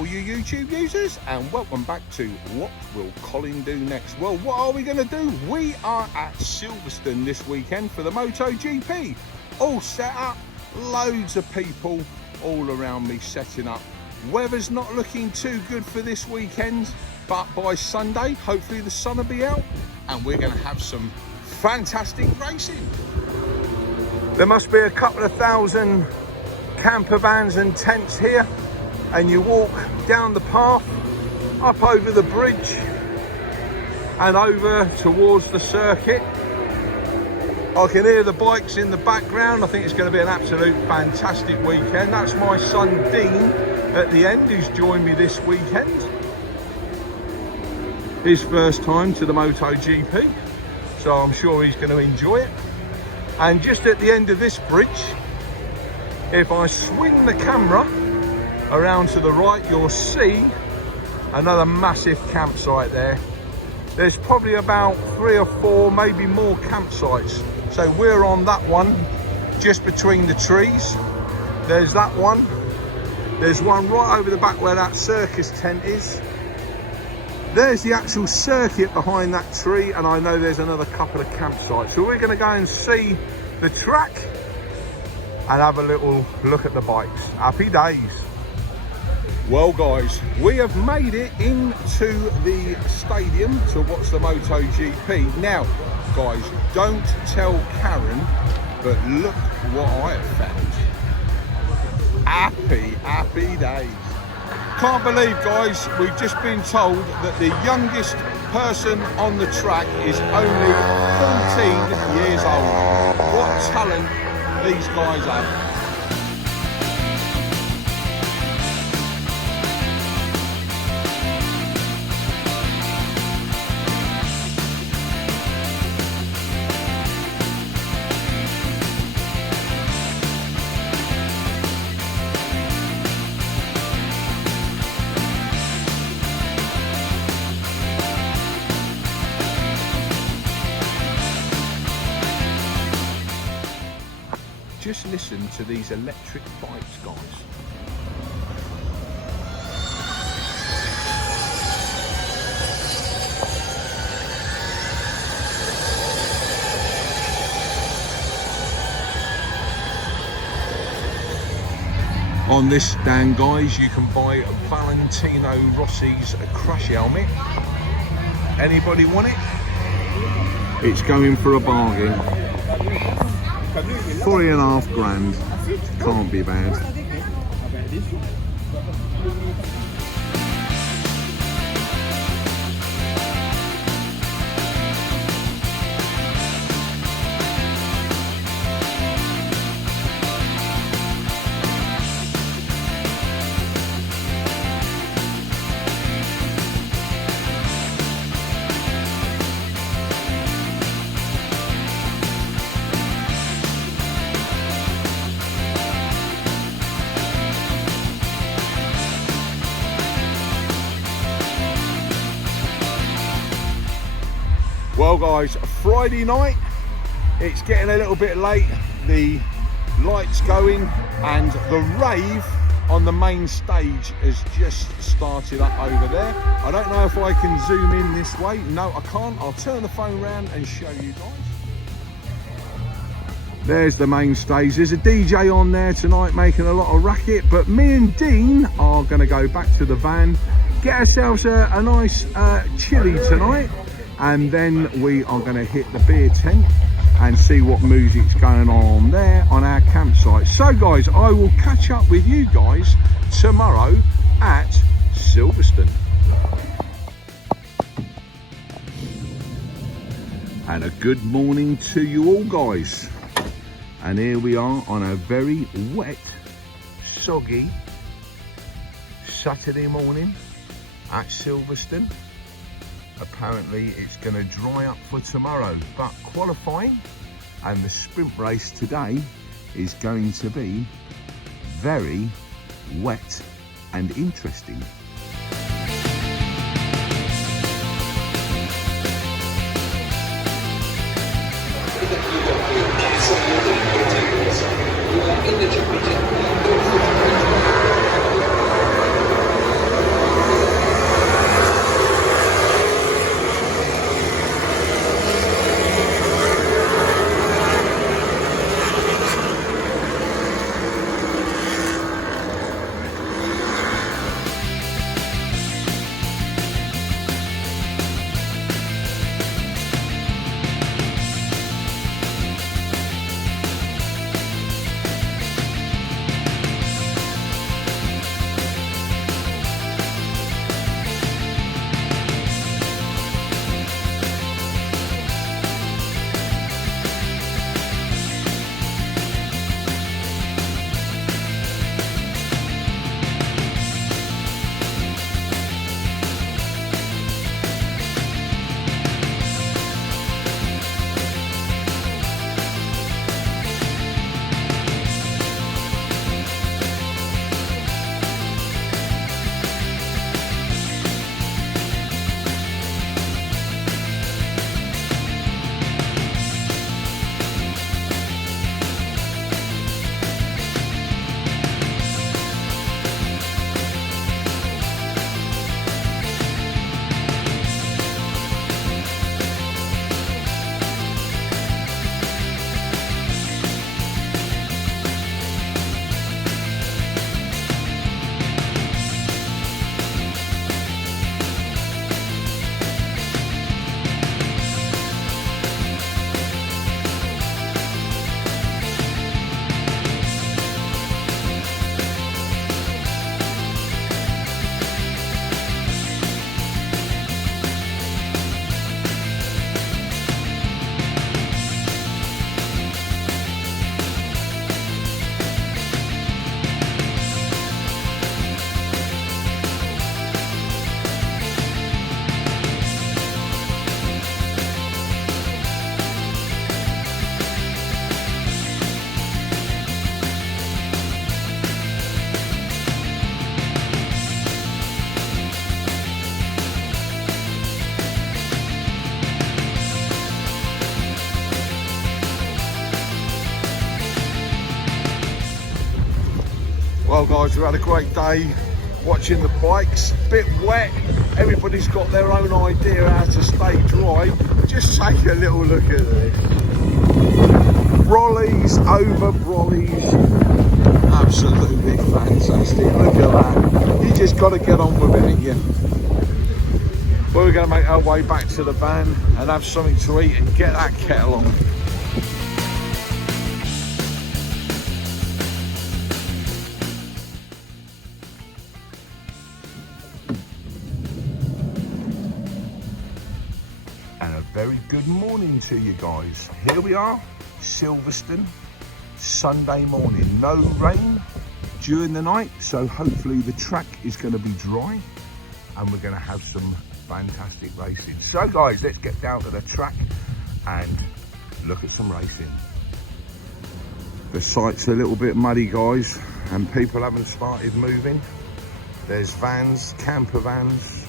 all you YouTube users, and welcome back to What Will Colin Do Next? Well, what are we going to do? We are at Silverstone this weekend for the MotoGP. All set up, loads of people all around me setting up. Weather's not looking too good for this weekend, but by Sunday, hopefully the sun will be out and we're going to have some fantastic racing. There must be a couple of thousand camper vans and tents here, and you walk down the path, up over the bridge and over towards the circuit. I can hear the bikes in the background. I think it's going to be an absolute fantastic weekend. That's my son Dean at the end, who's joined me this weekend. His first time to the MotoGP, so I'm sure he's going to enjoy it. And just at the end of this bridge, if I swing the camera around to the right, you'll see another massive campsite there. There's probably about 3 or 4, maybe more campsites. So we're on that one, just between the trees. There's that one. There's one right over the back where that circus tent is. There's the actual circuit behind that tree, and I know there's another couple of campsites. So we're going to go and see the track and have a little look at the bikes. Happy days. Well guys, we have made it into the stadium to watch the MotoGP. Now guys, don't tell Karen, but look what I have found. Happy days. Can't believe guys, we've just been told that the youngest person on the track is only 14 years old. What talent these guys have. Just listen to these electric bikes, guys. On this stand, guys, you can buy Valentino Rossi's crash helmet. Anybody want it? It's going for a bargain. 3.5 grand, can't be bad. Well guys, Friday night, it's getting a little bit late, the lights going and the rave on the main stage has just started up over there. I don't know if I can zoom in this way. No, I can't. I'll turn the phone around and show you guys. There's the main stage. There's a DJ on there tonight making a lot of racket, but me and Dean are going to go back to the van, get ourselves a nice chilli tonight, and then we are going to hit the beer tent and see what music's going on there on our campsite. So guys, I will catch up with you guys tomorrow at Silverstone. And a good morning to you all guys. And here we are on a very wet, soggy Saturday morning at Silverstone. Apparently it's going to dry up for tomorrow, but qualifying and the sprint race today is going to be very wet and interesting. guys, we've had a great day watching the bikes. Bit wet, everybody's got their own idea how to stay dry. Just take a little look at this. Brollies over brollies, absolutely fantastic. Look at that, you just got to get on with it, ain't you? Well, we're going to make our way back to the van and have something to eat and get that kettle on. And a very good morning to you guys. Here we are, Silverstone, Sunday morning. No rain during the night, so hopefully the track is going to be dry and we're going to have some fantastic racing. So guys, let's get down to the track and look at some racing. The site's a little bit muddy, guys, and people haven't started moving. There's vans, camper vans,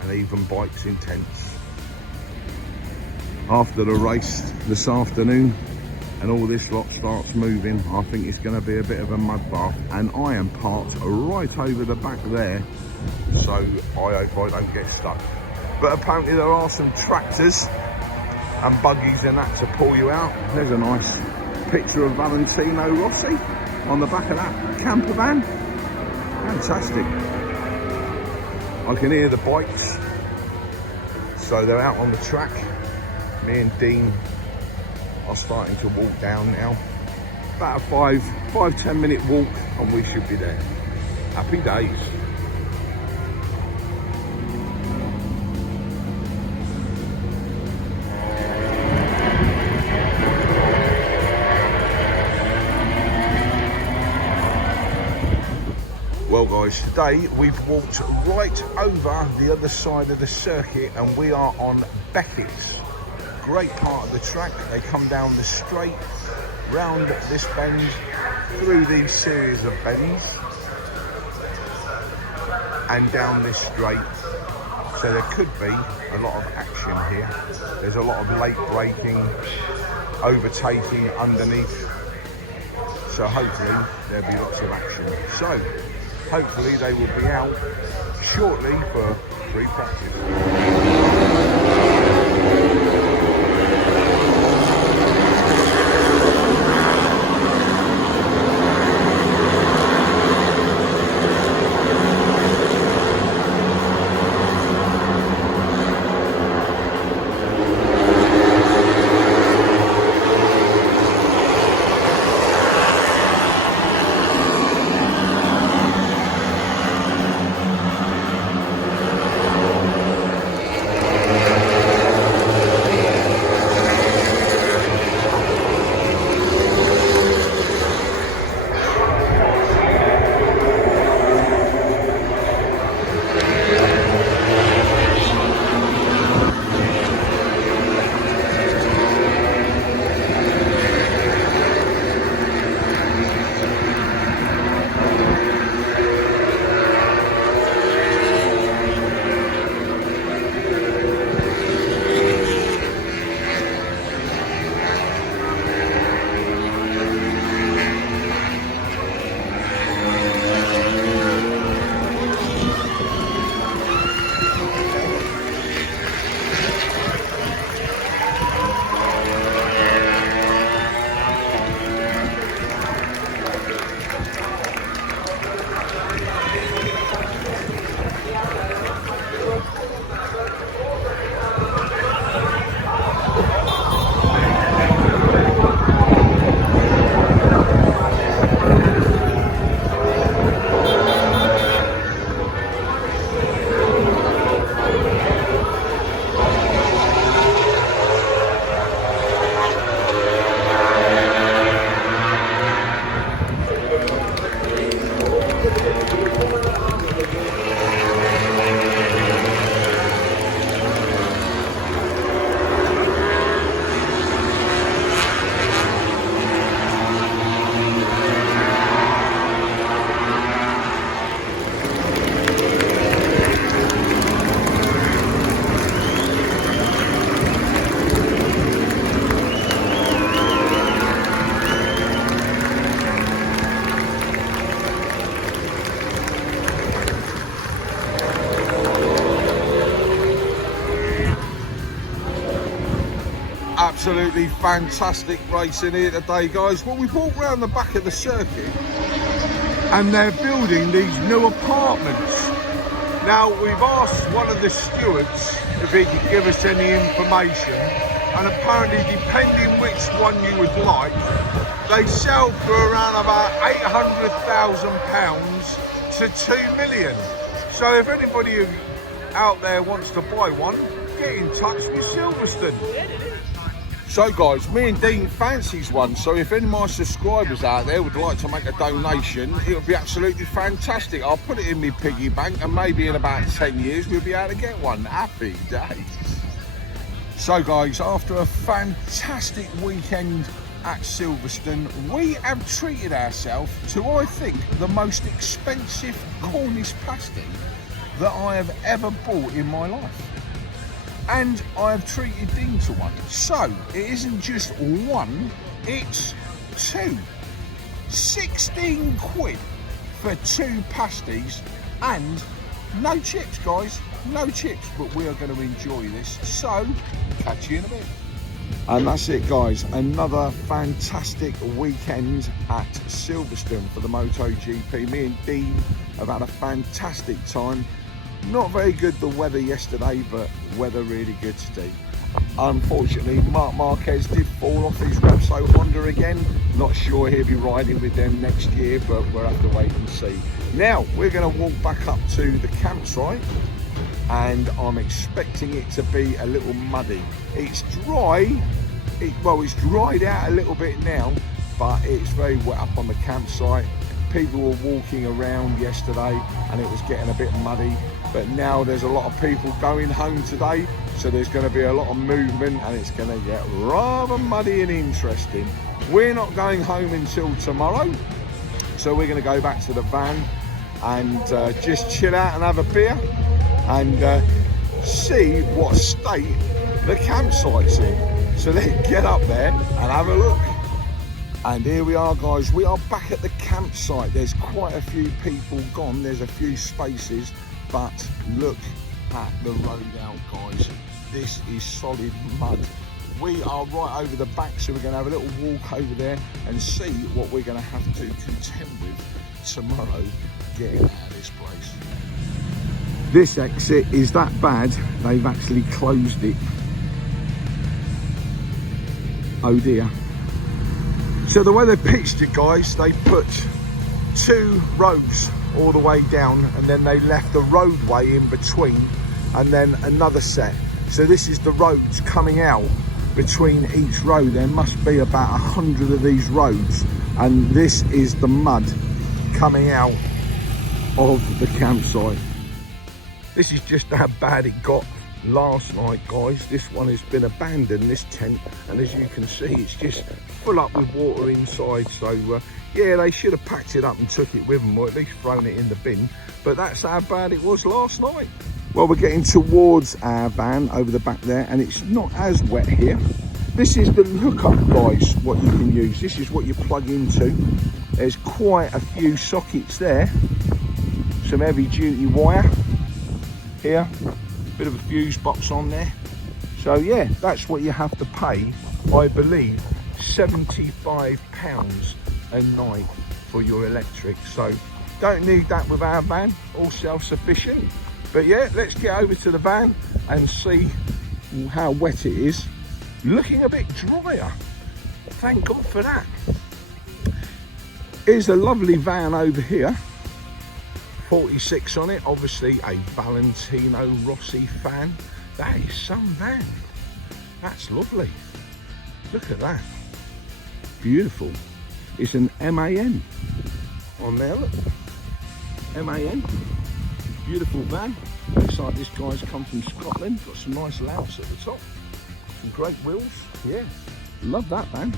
and even bikes in tents. After the race this afternoon and all this lot starts moving, I think it's going to be a bit of a mud bath, and I am parked right over the back there, so I hope I don't get stuck. But apparently there are some tractors and buggies and that to pull you out. There's a nice picture of Valentino Rossi on the back of that camper van. Fantastic. I can hear the bikes, so they're out on the track. Me and Dean are starting to walk down now. About a 5-10 minute walk and we should be there. Happy days. Well guys, today we've walked right over the other side of the circuit and we are on Beckett's. Great part of the track. They come down the straight, round this bend, through these series of bends and down this straight. So there could be a lot of action here. There's a lot of late braking, overtaking underneath. So hopefully there'll be lots of action. So hopefully they will be out shortly for free practice. absolutely fantastic racing here today, guys. Well, we walked around the back of the circuit and they're building these new apartments. Now, we've asked one of the stewards if he could give us any information, and apparently, depending which one you would like, they sell for around about £800,000 to £2 million. So if anybody out there wants to buy one, get in touch with Silverstone. So guys, me and Dean fancies one, so if any of my subscribers out there would like to make a donation, it would be absolutely fantastic. I'll put it in my piggy bank, and maybe in about 10 years we'll be able to get one. Happy days. So guys, after a fantastic weekend at Silverstone, we have treated ourselves to, I think, the most expensive Cornish pasty that I have ever bought in my life. And I have treated Dean to one. So it isn't just one, it's two. 16 quid for 2 pasties, and no chips, guys, no chips, but we are going to enjoy this. So catch you in a bit. And that's it, guys, another fantastic weekend at Silverstone for the MotoGP. Me and Dean have had a fantastic time. Not very good the weather yesterday, but weather really good today. Unfortunately, Marquez did fall off his Repsol Honda again. Not sure he'll be riding with them next year, but we'll have to wait and see. Now, we're going to walk back up to the campsite, and I'm expecting it to be a little muddy. It's dry, well, it's dried out a little bit now, but it's very wet up on the campsite. People were walking around yesterday and it was getting a bit muddy, but now there's a lot of people going home today, so there's going to be a lot of movement and it's going to get rather muddy and interesting. We're not going home until tomorrow, so we're going to go back to the van and just chill out and have a beer and see what state the campsite's in. So let's get up there and have a look. And here we are, guys, we are back at the campsite. There's quite a few people gone, there's a few spaces, but look at the road out, guys. This is solid mud. We are right over the back, so we're going to have a little walk over there and see what we're going to have to contend with tomorrow getting out of this place. This exit is that bad, they've actually closed it. Oh dear. So the way they pitched it, guys, they put 2 roads all the way down, and then they left a roadway in between, and then another set. So this is the roads coming out between each road. There must be about 100 of these roads, and this is the mud coming out of the campsite. This is just how bad it got last night, guys. This one has been abandoned, this tent, and as you can see, it's just full up with water inside. So yeah, they should have packed it up and took it with them, or at least thrown it in the bin, but that's how bad it was last night. Well, we're getting towards our van over the back there, and it's not as wet here. This is the hookup, guys, what you can use. This is what you plug into. There's quite a few sockets there, some heavy duty wire here, bit of a fuse box on there. So yeah, that's what you have to pay, I believe, £75 a night for your electric. So don't need that with our van, all self-sufficient. But yeah, let's get over to the van and see how wet it is. Looking a bit drier, thank God for that. Here's a lovely van over here, 46 on it, obviously a Valentino Rossi fan. That is some van, that's lovely. Look at that, beautiful. It's an MAN on there, look, MAN, beautiful van. Looks like this guy's come from Scotland, got some nice lamps at the top, some great wheels, yeah, love that van.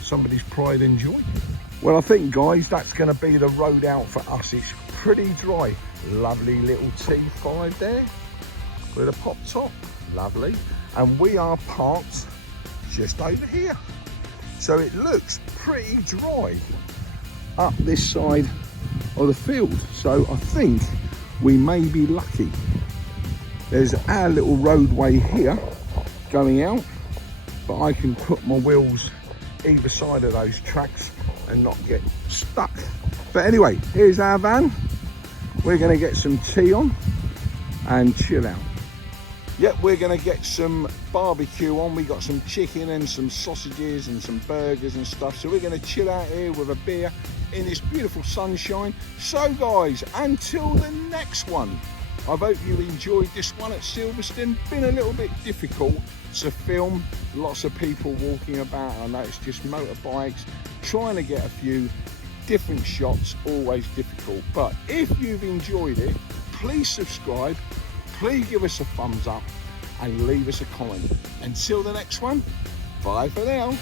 Somebody's pride and joy. Well, I think, guys, that's going to be the road out for us. It's pretty dry. Lovely little T5 there with a pop top, lovely. And we are parked just over here, so it looks pretty dry up this side of the field. So I think we may be lucky. There's our little roadway here going out, but I can put my wheels either side of those tracks and not get stuck. But anyway, here's our van. We're going to get some tea on and chill out. Yep, we're going to get some barbecue on. We got some chicken and some sausages and some burgers and stuff, so we're going to chill out here with a beer in this beautiful sunshine. So guys, until the next one, I hope you enjoyed this one at Silverstone. Been a little bit difficult to film, lots of people walking about. I know it's just motorbikes, trying to get a few different shots, always difficult. But if you've enjoyed it, please subscribe, please give us a thumbs up and leave us a comment. Until the next one, bye for now.